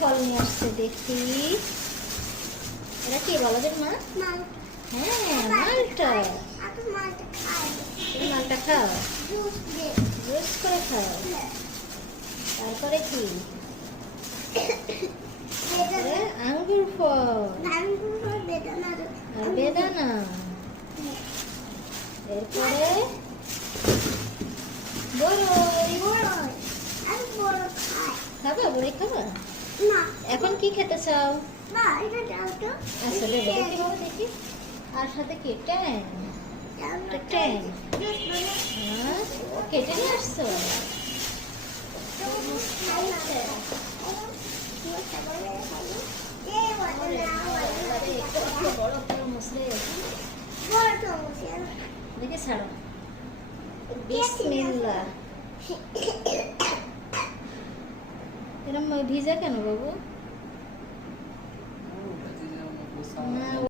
ফল নিয়ে আসছে দেখি। এটা কি বলো দেখ মা? হ্যাঁ, মালটা। তুমি মালটা খাও, জুস করে খাও। তারপরে কি? তারপরে আঙ্গুর ফল আর বেদানা। এরপরে খাবা, বড়ি খাবা? এখন কি খেতে চাও? আচ্ছা দেবো, দেখি বাবা দেখি। আর সাথে কি ট্যাং? ট্যাং কেটে নিয়ে আসছো? দেখে ছাড়ো। বিসমিল্লাহ। এরকম ভিজা কেন বাবু?